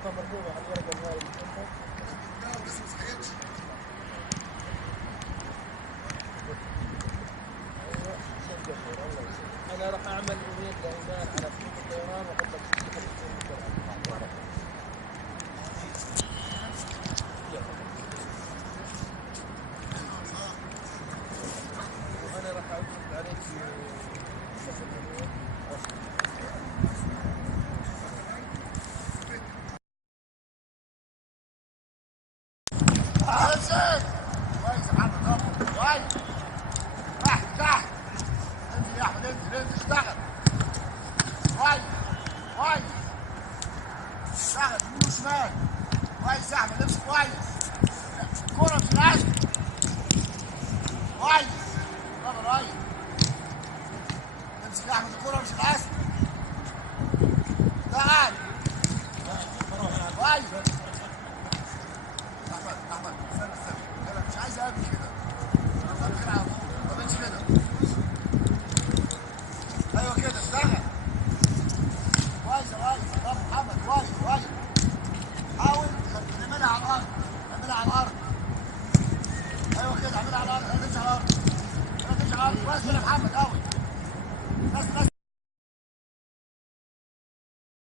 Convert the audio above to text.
حطها مرقومة على الورقة هاي. بس ما سحقتش. انا راح اعمل اغنية لايمان على خطوط الطيران واحط لك وانا راح اتصل عليك كويس يا محمد، كويس. تحت تحت. انزل يا احمد، انزل اشتغل. كويس كويس. اشتغل يمين وشمال. كويس يا احمد، امشي كويس. الكورة في الاسد. كويس. برافو يا ريس. امسك يا احمد الكورة مش الاسد. تعال. كويس. احمد استنى انا مش عايز اقابل كده. انا بفكر على طول، ما تعملش كده. ايوه كده اشتغل. كويس يا ريس، برافو محمد، كويس كويس. حاول تعملها على الارض، اعملها على الارض. ايوه كده اعملها على الارض، لا تمشي على الارض. لا تمشي على الارض، كويس كده يا محمد قوي. ناس